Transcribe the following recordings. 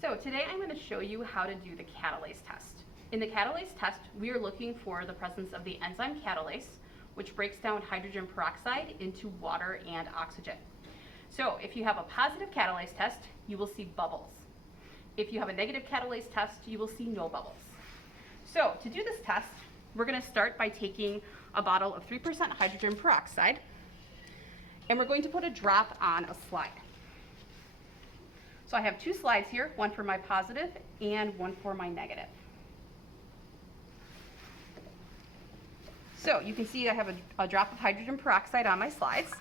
So today I'm going to show you how to do the catalase test. In the catalase test, we are looking for the presence of the enzyme catalase, which breaks down hydrogen peroxide into water and oxygen. So if you have a positive catalase test, you will see bubbles. If you have a negative catalase test, you will see no bubbles. So to do this test, we're going to start by taking a bottle of 3% hydrogen peroxide, and we're going to put a drop on a slide. So I have two slides here, one for my positive and one for my negative. So you can see I have a drop of hydrogen peroxide on my slides.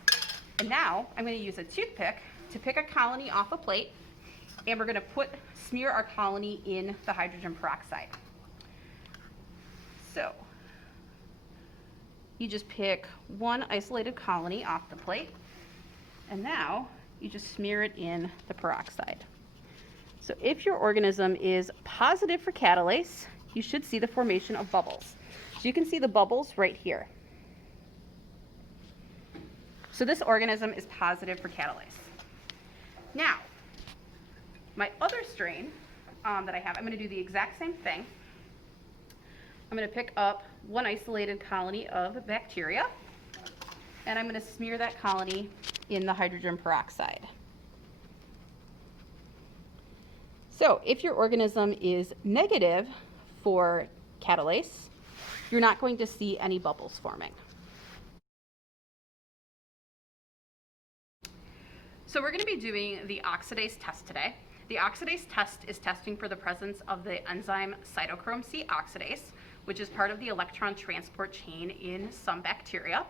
And now I'm going to use a toothpick to pick a colony off a plate, and we're going to smear our colony in the hydrogen peroxide. So you just pick one isolated colony off the plate, and now you just smear it in the peroxide. So if your organism is positive for catalase, you should see the formation of bubbles. So you can see the bubbles right here. So this organism is positive for catalase. Now, my other strain that I have, I'm going to do the exact same thing. I'm going to pick up one isolated colony of bacteria, and I'm going to smear that colony in the hydrogen peroxide. So if your organism is negative for catalase, you're not going to see any bubbles forming. So we're going to be doing the oxidase test today. The oxidase test is testing for the presence of the enzyme cytochrome C oxidase, which is part of the electron transport chain in some bacteria.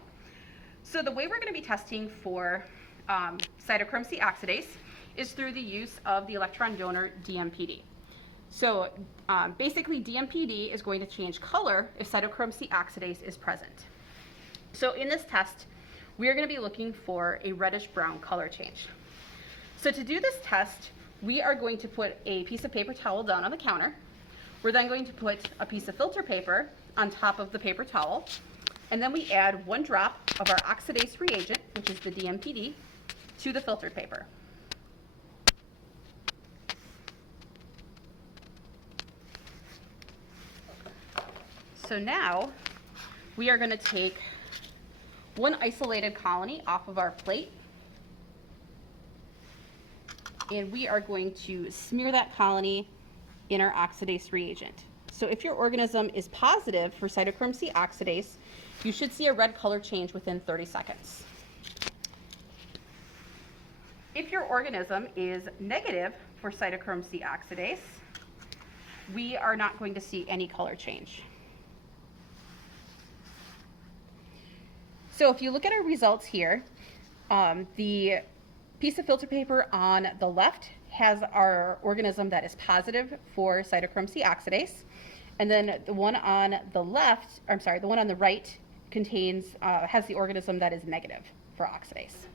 So the way we're going to be testing for cytochrome C oxidase is through the use of the electron donor DMPD. So basically DMPD is going to change color if cytochrome C oxidase is present. So in this test, we are going to be looking for a reddish brown color change. So to do this test, we are going to put a piece of paper towel down on the counter. We're then going to put a piece of filter paper on top of the paper towel, and then we add one drop of our oxidase reagent, which is the DMPD, to the filtered paper. So now we are going to take one isolated colony off of our plate, and we are going to smear that colony in our oxidase reagent. So if your organism is positive for cytochrome C oxidase, you should see a red color change within 30 seconds. If your organism is negative for cytochrome C oxidase, we are not going to see any color change. So if you look at our results here, the piece of filter paper on the left has our organism that is positive for cytochrome C oxidase, and then the one on the left, the one on the right contains has the organism that is negative for oxidase.